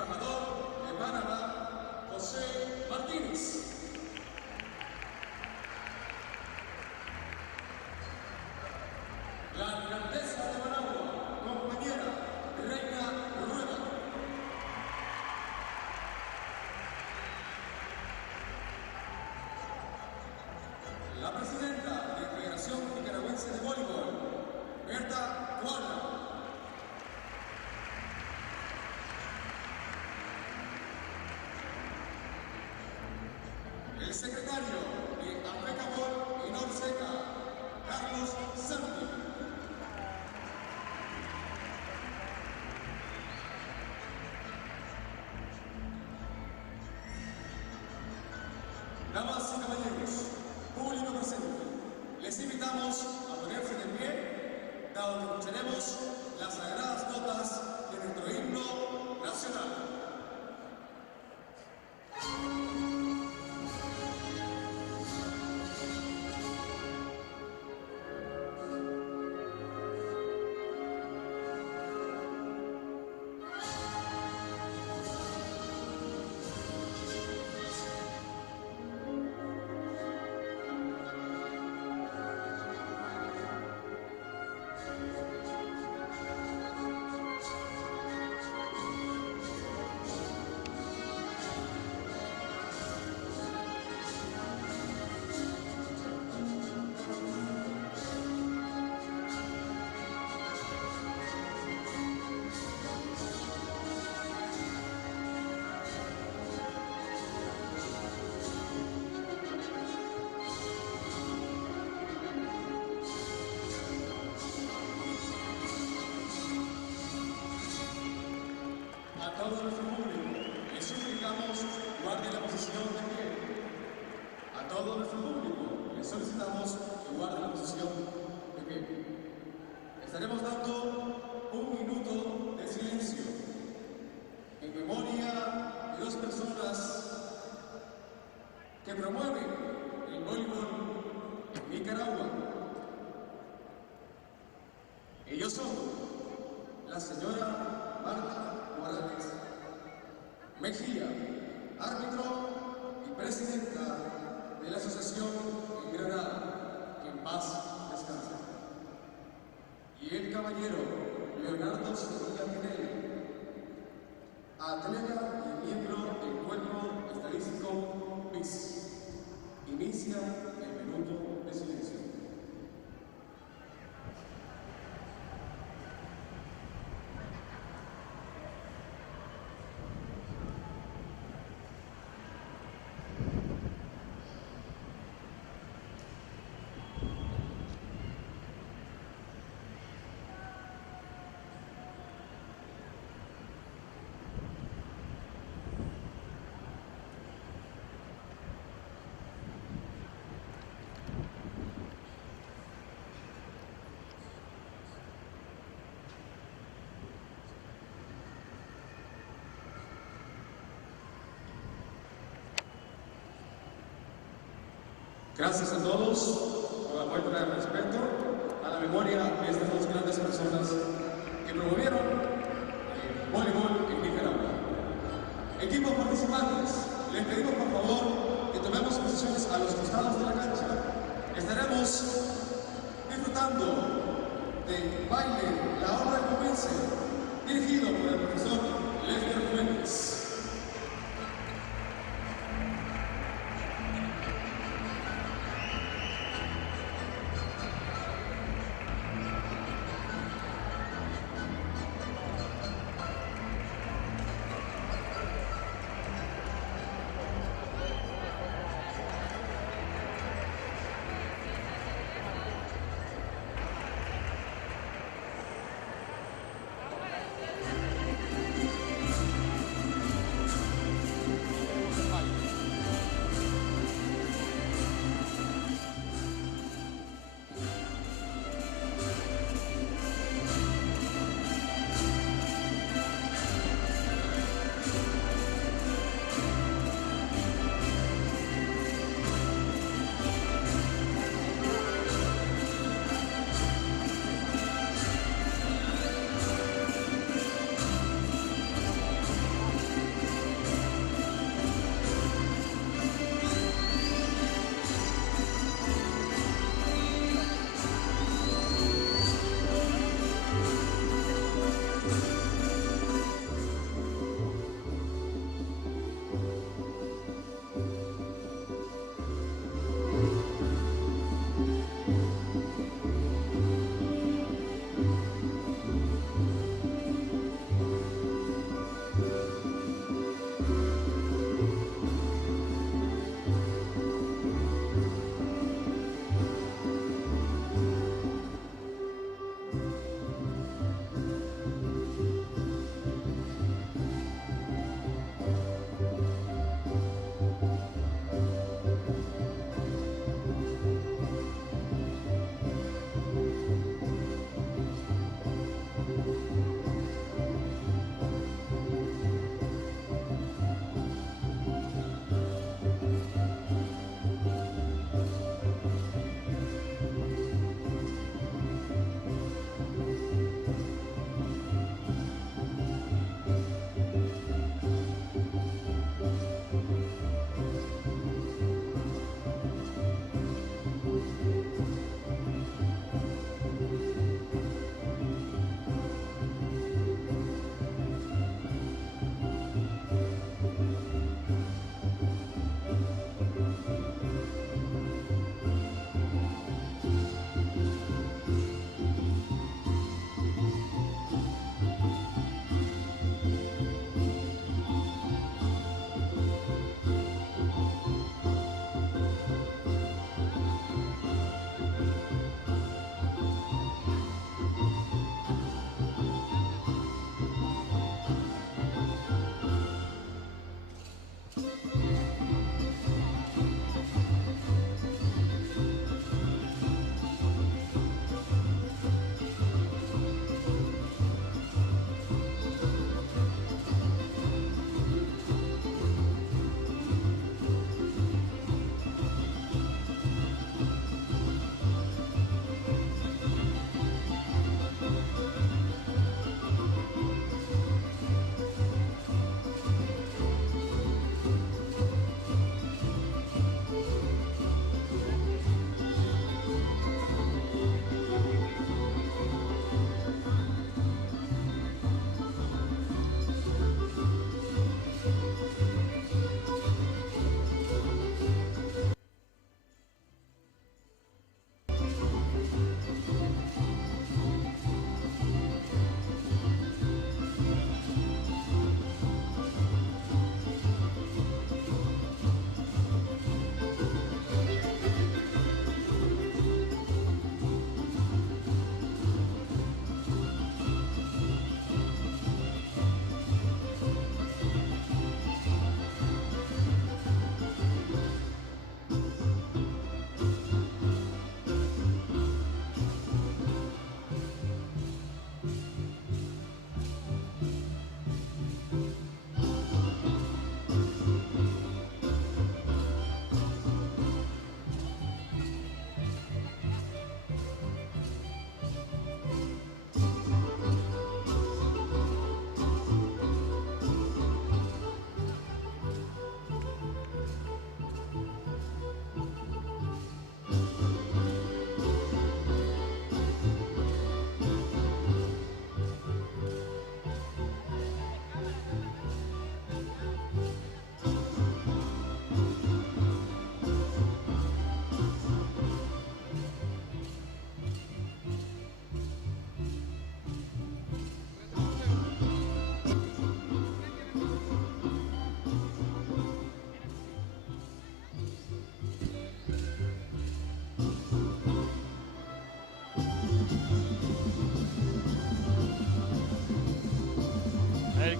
embajador de Panamá, José Martínez. La alcaldesa de Managua, compañera Reina Rueda. La presidenta de la Federación Nicaragüense de Voleibol, Berta Cuadra. El secretario de Afecabol y Norseca, Carlos Santi. Damas y caballeros, público presente, les invitamos a ponerse de pie, dado que escucharemos las sagradas notas de nuestro himno nacional. A todo nuestro público, les suplicamos guarden la posición de pie. A todo nuestro público, les solicitamos que guarden la posición de pie. Estaremos dando un minuto de silencio en memoria de dos personas que promueven el voleibol en Nicaragua. Ellos son la señora Marta Morales Mejía, árbitro y presidenta de la Asociación en Granada, que en paz descansa. Y el caballero Leonardo Sevilla Pinelli, atleta y miembro del cuerpo estadístico MIS. Inicia el minuto de silencio. Gracias a todos por la muestra de respeto a la memoria de estas dos grandes personas que promovieron el voleibol en Nicaragua. Equipos participantes, les pedimos por favor que tomemos posiciones a los costados de la cancha. Estaremos disfrutando de baile La Hora del Comienzo, dirigido por el profesor Lester Fuentes.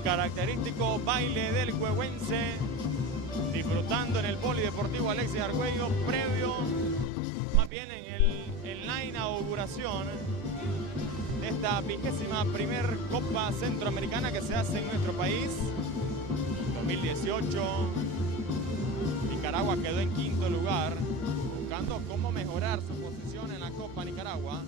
característico baile del huehuense, disfrutando en el Polideportivo Alexis Argüello, previo, más bien en la inauguración de esta 21ª Copa Centroamericana que se hace en nuestro país. 2018, Nicaragua quedó en 5º lugar, buscando cómo mejorar su posición en la Copa Nicaragua.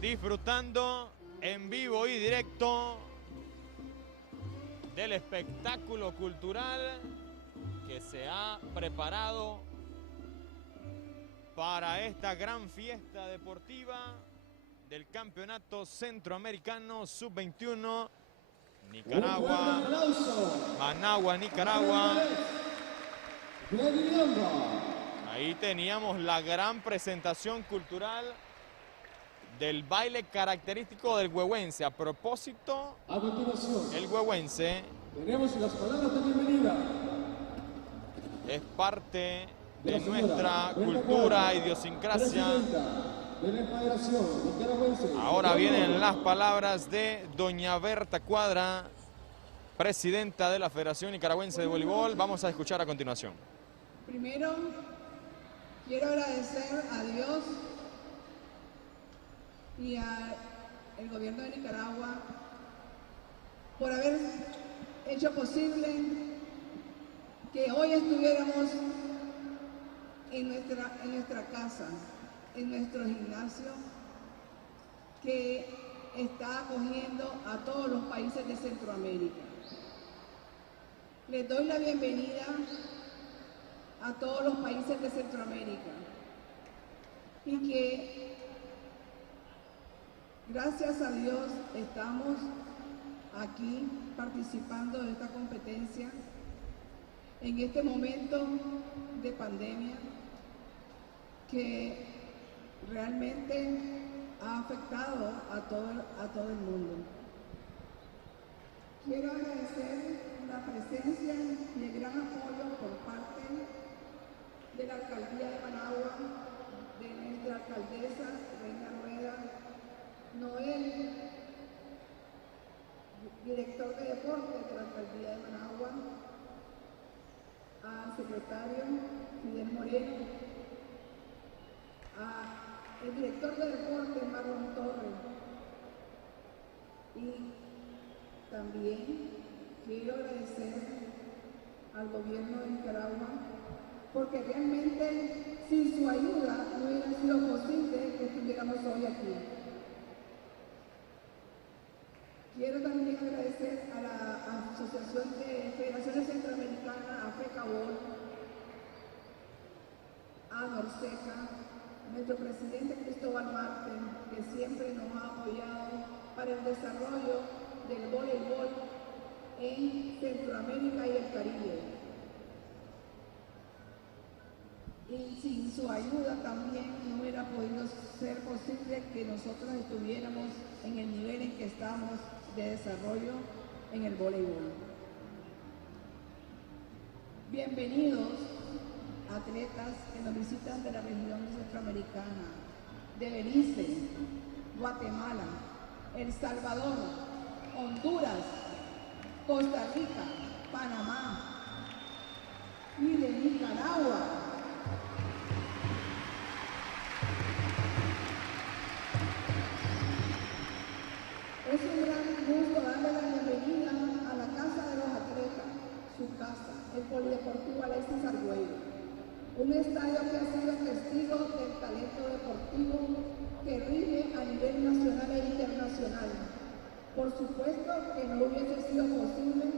Disfrutando en vivo y directo del espectáculo cultural que se ha preparado para esta gran fiesta deportiva del Campeonato Centroamericano Sub-21 Nicaragua, Managua, Nicaragua. Ahí teníamos la gran presentación cultural del baile característico del huehuense. A propósito, A continuación, el huehuense tenemos las palabras de bienvenida. Es parte de nuestra cultura, idiosincrasia. De la Federación Nicaragüense. Ahora vienen las palabras de doña Berta Cuadra, presidenta de la Federación Nicaragüense de Voleibol. Vamos a escuchar a continuación. Primero, quiero agradecer a Dios y al gobierno de Nicaragua por haber hecho posible que hoy estuviéramos en nuestra casa, en nuestro gimnasio, que está acogiendo a todos los países de Centroamérica. Les doy la bienvenida a todos los países de Centroamérica y que gracias a Dios estamos aquí participando de esta competencia en este momento de pandemia que realmente ha afectado a todo el mundo. Quiero agradecer la presencia y el gran apoyo por parte de la Alcaldía de Managua, de nuestra alcaldesa, Reina Rueda, Noel, director de deportes de la Alcaldía de Managua, al secretario Fidel Moreno, al director de deportes Marlon Torres, y también quiero agradecer al gobierno de Nicaragua porque realmente sin su ayuda no hubiera sido posible que estuviéramos hoy aquí. Quiero también agradecer a la Asociación de Federaciones Centroamericanas, a FECABOL, a Norseca, a nuestro presidente Cristóbal Marte, que siempre nos ha apoyado para el desarrollo del voleibol en Centroamérica y el Caribe. Y sin su ayuda también no hubiera podido ser posible que nosotros estuviéramos en el nivel en que estamos de desarrollo en el voleibol. Bienvenidos atletas que nos visitan de la región centroamericana, de Belice, Guatemala, El Salvador, Honduras, Costa Rica, Panamá y de Nicaragua. Es un gran gusto darle la bienvenida a la Casa de los Atletas, su casa, el Polideportivo Alexis Argüello, un estadio que ha sido testigo del talento deportivo que rige a nivel nacional e internacional. Por supuesto que no hubiese sido posible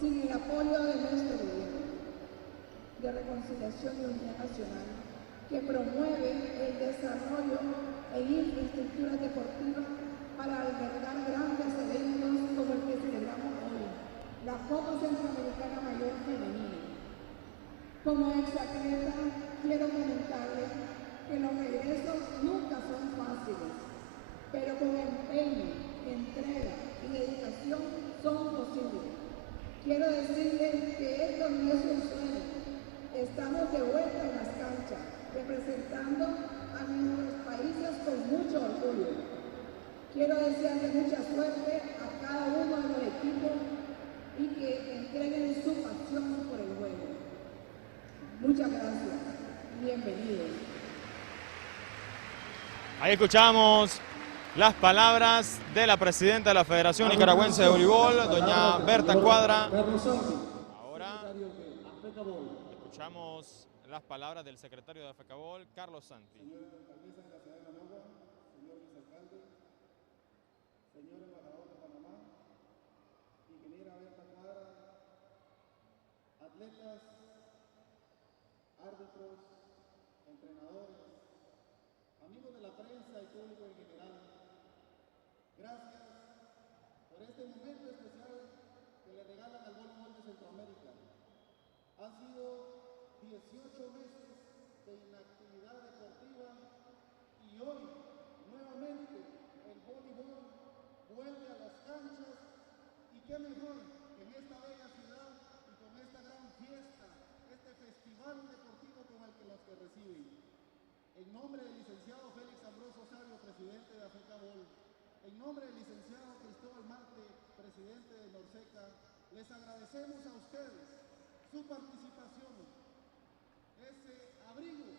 sin el apoyo de nuestro gobierno de reconciliación y unidad nacional, que promueve el desarrollo e infraestructuras deportivas para albergar grandes eventos como el que celebramos hoy, la Copa Centroamericana Mayor Femenina. Como exatleta, quiero comentarles que los regresos nunca son fáciles, pero con empeño, entrega y dedicación son posibles. Quiero decirles que esto no es un sueño. Estamos de vuelta en las canchas, representando a nuestros países con mucho orgullo. Quiero desearles mucha suerte a cada uno de los equipos y que entreguen su pasión por el juego. Muchas gracias. Bienvenidos. Ahí escuchamos las palabras de la presidenta de la Federación Nicaragüense de Voleibol, doña Berta Cuadra. Ahora escuchamos las palabras del secretario de FECABOL, Carlos Santi. Señora alcaldesa de la ciudad de Managua, señor vicealcalde, señor embajador de Panamá, ingeniera Berta Cuadra, atletas, árbitros, entrenadores, amigos de la prensa y público en general, gracias por este momento especial que le regalan al voleibol de Centroamérica. Han sido 18 meses de inactividad deportiva y hoy nuevamente el voleibol vuelve a las canchas y qué mejor que en esta bella ciudad y con esta gran fiesta, este festival deportivo con el que los que reciben. En nombre del licenciado Félix Ambroso Sabio, presidente de AFECABOL, en nombre del licenciado Cristóbal Marte, presidente de Norseca, les agradecemos a ustedes su participación, ese abrigo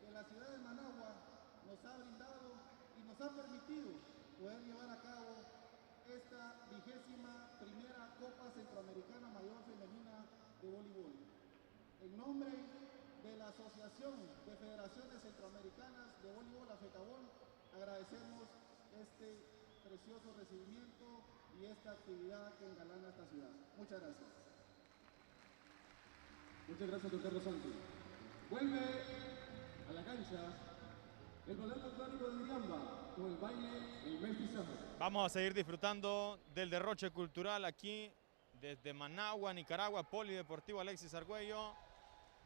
que la ciudad de Managua nos ha brindado y nos ha permitido poder llevar a cabo esta 21ª Copa Centroamericana Mayor Femenina de Voleibol. En nombre de la Asociación de Federaciones Centroamericanas de Voleibol, AFECABOL, agradecemos este precioso recibimiento y esta actividad que engalana esta ciudad. Muchas gracias. Muchas gracias, don Carlos Santi. Vuelve a la cancha el balón folclórico de Diriamba con el baile El Mestizaje. Vamos a seguir disfrutando del derroche cultural aquí desde Managua, Nicaragua, Polideportivo Alexis Argüello,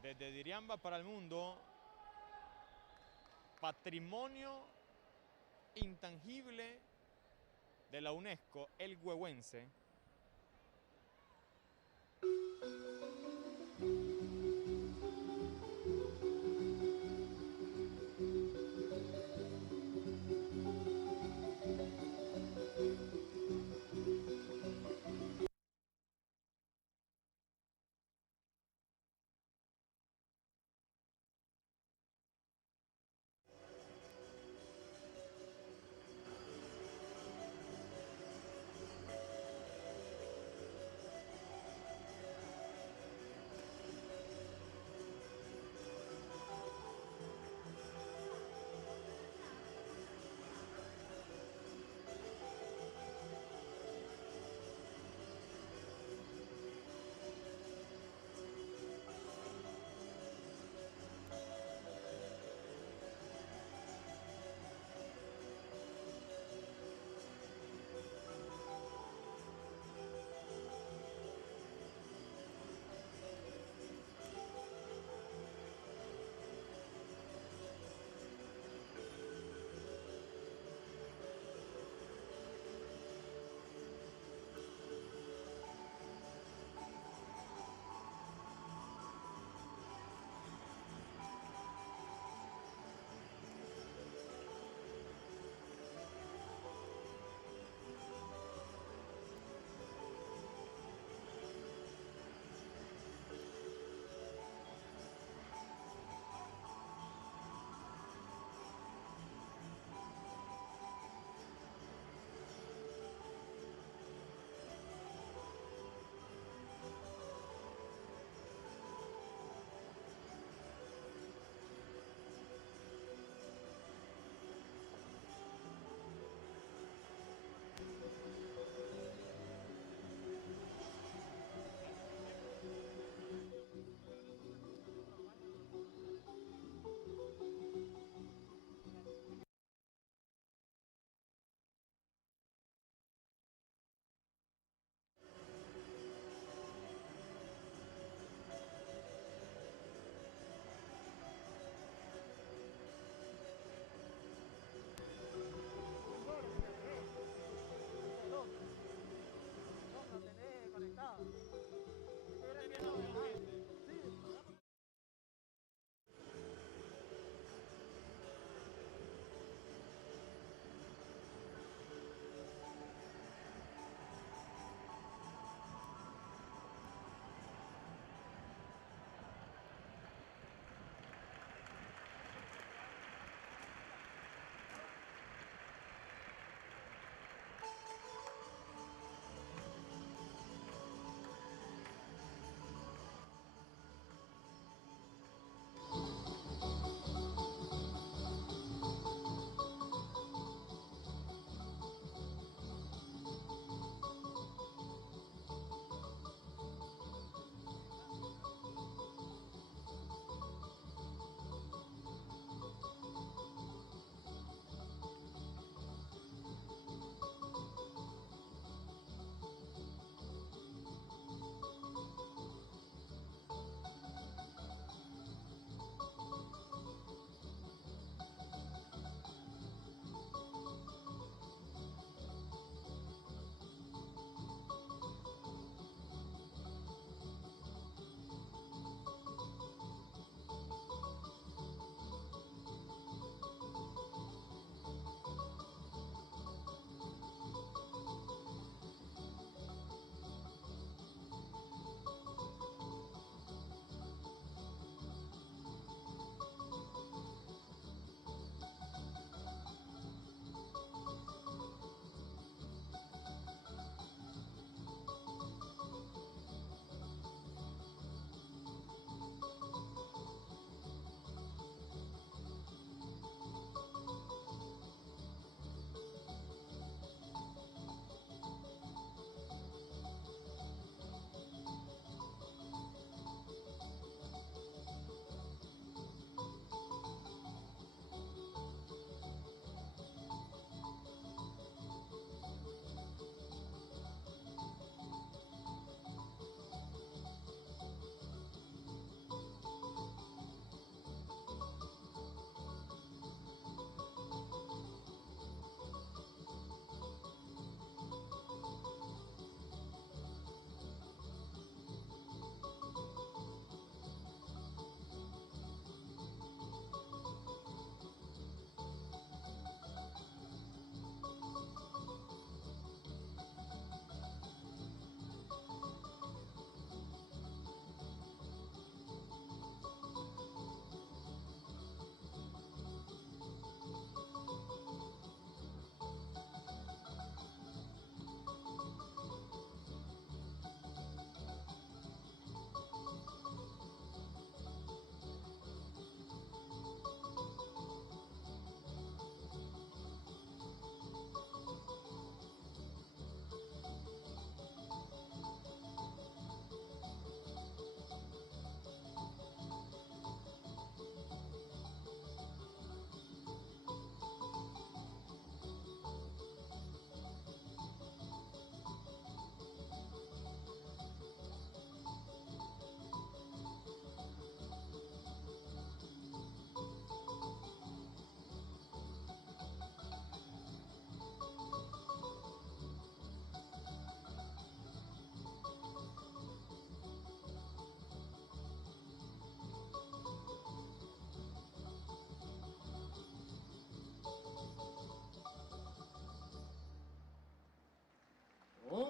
desde Diriamba para el mundo. Patrimonio intangible de la UNESCO, el huehuense.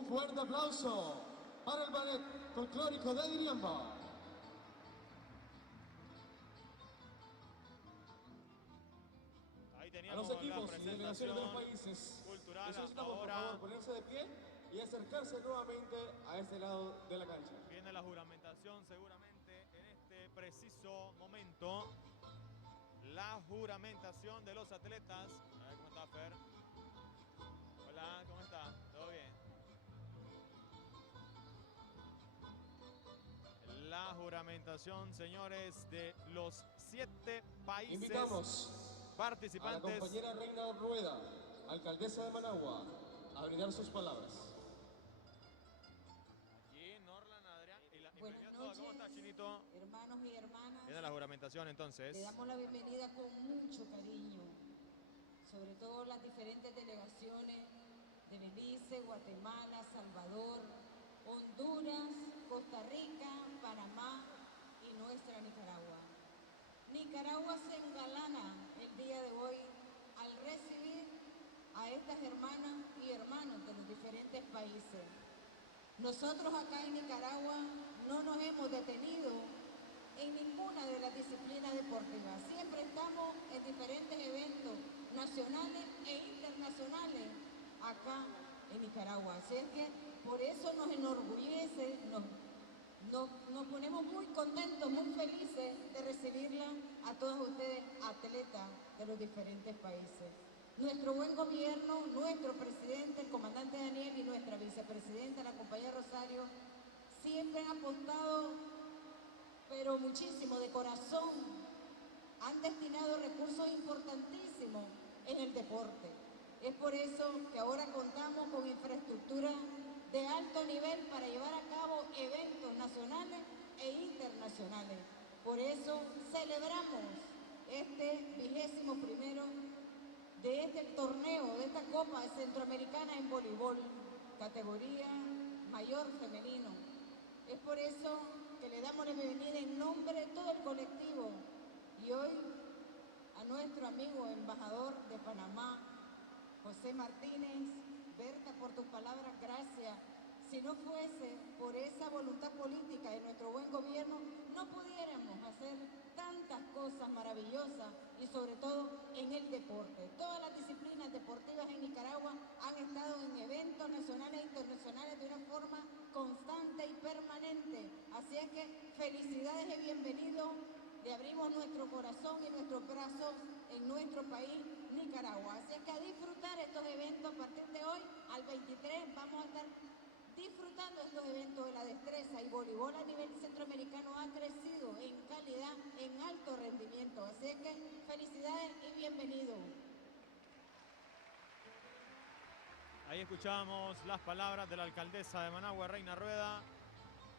Un fuerte aplauso para el ballet folclórico de Diriamba. Ahí A teníamos los la equipos y delegaciones de los presentación países, cultural. les solicitamos por Ahora favor ponerse de pie y acercarse nuevamente a este lado de la cancha. viene la juramentación seguramente en este preciso momento. La juramentación de los atletas. A ver cómo está Fer. Hola, ¿cómo está? ¿Todo bien? La juramentación, señores, de los 7 países Invitamos a la participantes. compañera Reina Rueda, alcaldesa de Managua, a brindar sus palabras. Aquí Norlan, Adrián y la Buenas imprimió toda. ¿Cómo noches, está, Chinito? hermanos y hermanas. Viene la juramentación entonces. Le damos la bienvenida con mucho cariño, sobre todo las diferentes delegaciones de Belice, Guatemala, Salvador, Honduras, Costa Rica, Panamá y nuestra Nicaragua. Nicaragua se engalana el día de hoy al recibir a estas hermanas y hermanos de los diferentes países. Nosotros acá en Nicaragua no nos hemos detenido en ninguna de las disciplinas deportivas. Siempre estamos en diferentes eventos nacionales e internacionales acá en Nicaragua. Así es que por eso nos enorgullece, nos ponemos muy contentos, muy felices de recibirla a todos ustedes, atletas de los diferentes países. Nuestro buen gobierno, nuestro presidente, el comandante Daniel, y nuestra vicepresidenta, la compañera Rosario, siempre han apostado, pero muchísimo de corazón, han destinado recursos importantísimos en el deporte. Es por eso que ahora contamos con infraestructura de alto nivel para llevar a cabo eventos nacionales e internacionales. Por eso celebramos este 21º de este torneo, de esta Copa Centroamericana en voleibol, categoría mayor femenino. Es por eso que le damos la bienvenida en nombre de todo el colectivo y hoy a nuestro amigo embajador de Panamá, José Martínez. Berta, por tus palabras, gracias. Si no fuese por esa voluntad política de nuestro buen gobierno, no pudiéramos hacer tantas cosas maravillosas y sobre todo en el deporte. Todas las disciplinas deportivas en Nicaragua han estado en eventos nacionales e internacionales de una forma constante y permanente. Así es que felicidades y bienvenidos. Le abrimos nuestro corazón y nuestros brazos en nuestro país, Nicaragua. Así es que a disfrutar estos eventos a partir de hoy al 23 vamos a estar disfrutando estos eventos de la destreza y voleibol a nivel centroamericano ha crecido en calidad, en alto rendimiento. Así es que felicidades y bienvenidos. Ahí escuchamos las palabras de la alcaldesa de Managua, Reina Rueda.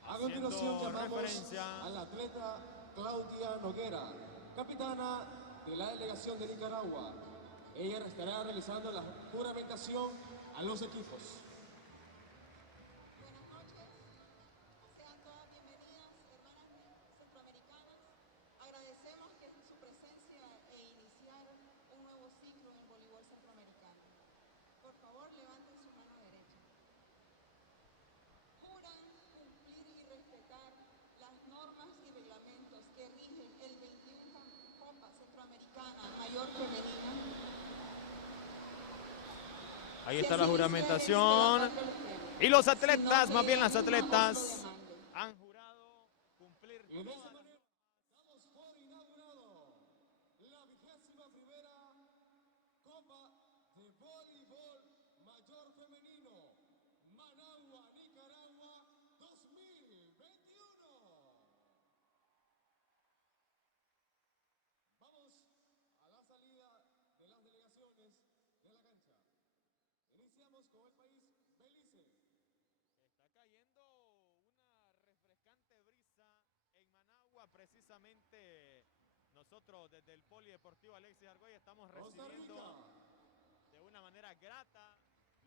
A continuación llamamos referencia a la atleta Claudia Noguera, capitana de la delegación de Nicaragua. Ella estará realizando la juramentación a los equipos. Buenas noches, sean todas bienvenidas, hermanas centroamericanas. Agradecemos que en su presencia iniciar un nuevo ciclo en el voleibol centroamericano. Por favor, levanten su mano derecha. Juran cumplir y respetar las normas y reglamentos que rigen el 21 Copa Centroamericana Mayor Femenina. Ahí está la juramentación. Y los atletas, más bien las atletas, han jurado cumplir Y de esa todas las... manera damos por inaugurado la 21ª Copa de Voleibol Mayor Femenino Managua, Nicaragua 2021. Vamos a la salida de las delegaciones de la cancha. Iniciamos con el país Belice. Está cayendo una refrescante brisa en Managua, precisamente nosotros desde el Polideportivo Alexis Argüey estamos Costa recibiendo Rica. de una manera grata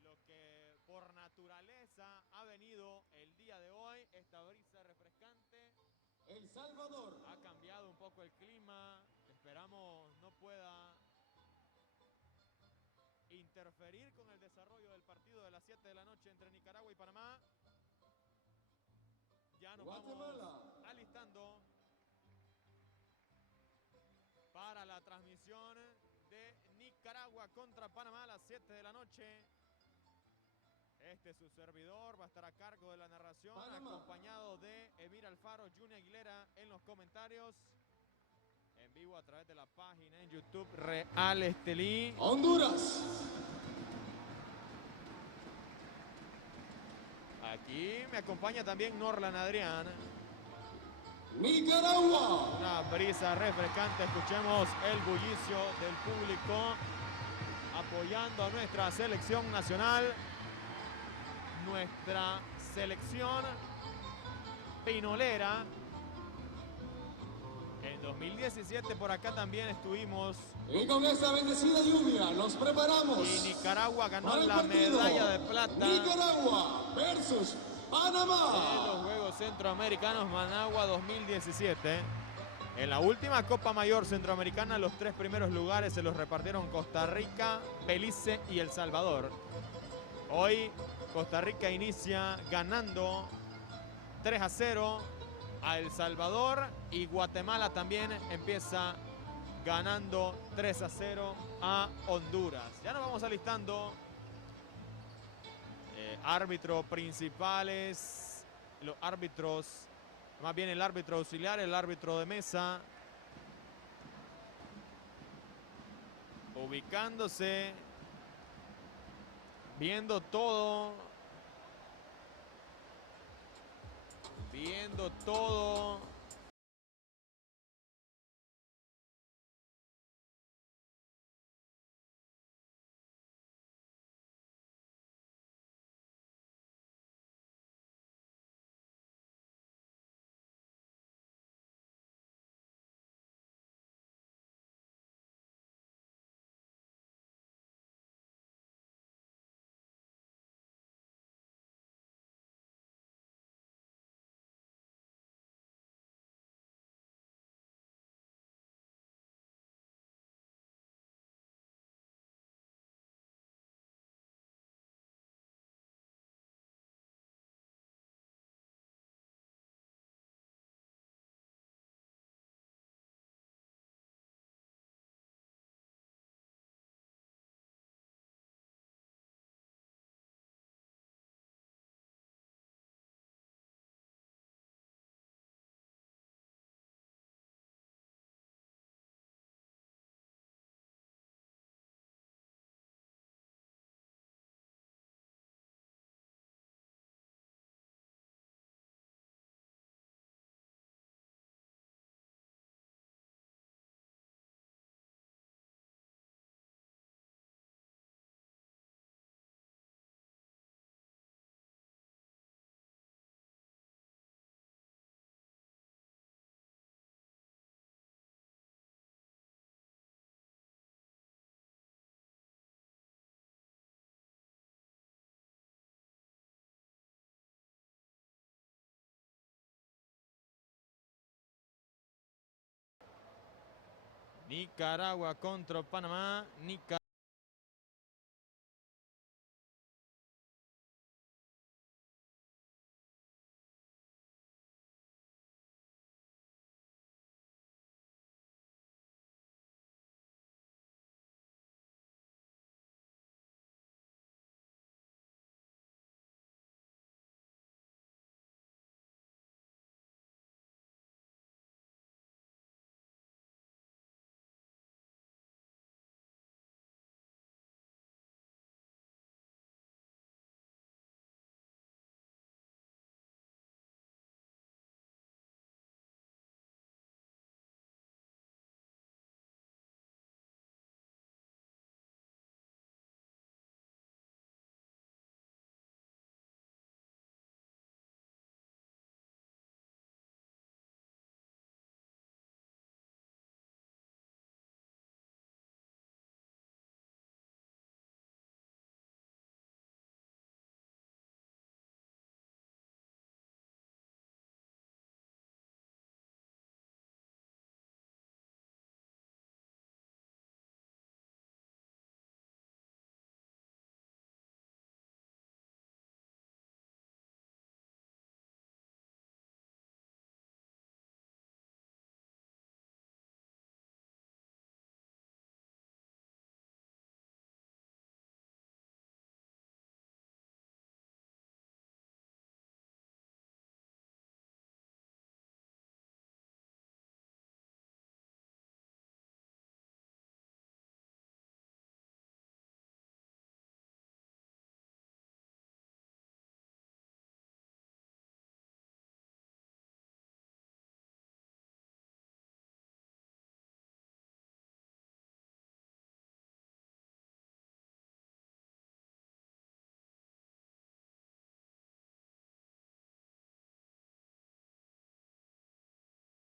lo que por naturaleza ha venido el día de hoy, esta brisa refrescante. El Salvador. Ha cambiado un poco el clima, esperamos no pueda interferir con el desarrollo del partido de las 7 de la noche entre Nicaragua y Panamá. Ya nos Guatemala. vamos alistando para la transmisión de Nicaragua contra Panamá a las 7 de la noche. Este es su servidor, va a estar a cargo de la narración, Panamá. acompañado de Emir Alfaro, Junior Aguilera en los comentarios. En vivo a través de la página en YouTube Real Estelí. Honduras. Aquí me acompaña también Norlan Adrián. Nicaragua. Una brisa refrescante, escuchemos el bullicio del público apoyando a nuestra selección nacional. Nuestra selección pinolera. En 2017 por acá también estuvimos. Y con esta bendecida lluvia nos preparamos. Y Nicaragua ganó para el la partido. medalla de plata Nicaragua versus en Panamá. los Juegos Centroamericanos Managua 2017. En la última Copa Mayor Centroamericana, los 3 primeros lugares se los repartieron Costa Rica, Belice y El Salvador. Hoy Costa Rica inicia ganando 3-0 a El Salvador y Guatemala también empieza ganando 3-0 a Honduras. Ya nos vamos alistando. Árbitros principales, los árbitros, más bien el árbitro auxiliar, el árbitro de mesa, ubicándose, viendo todo, viendo todo. Nicaragua contra Panamá.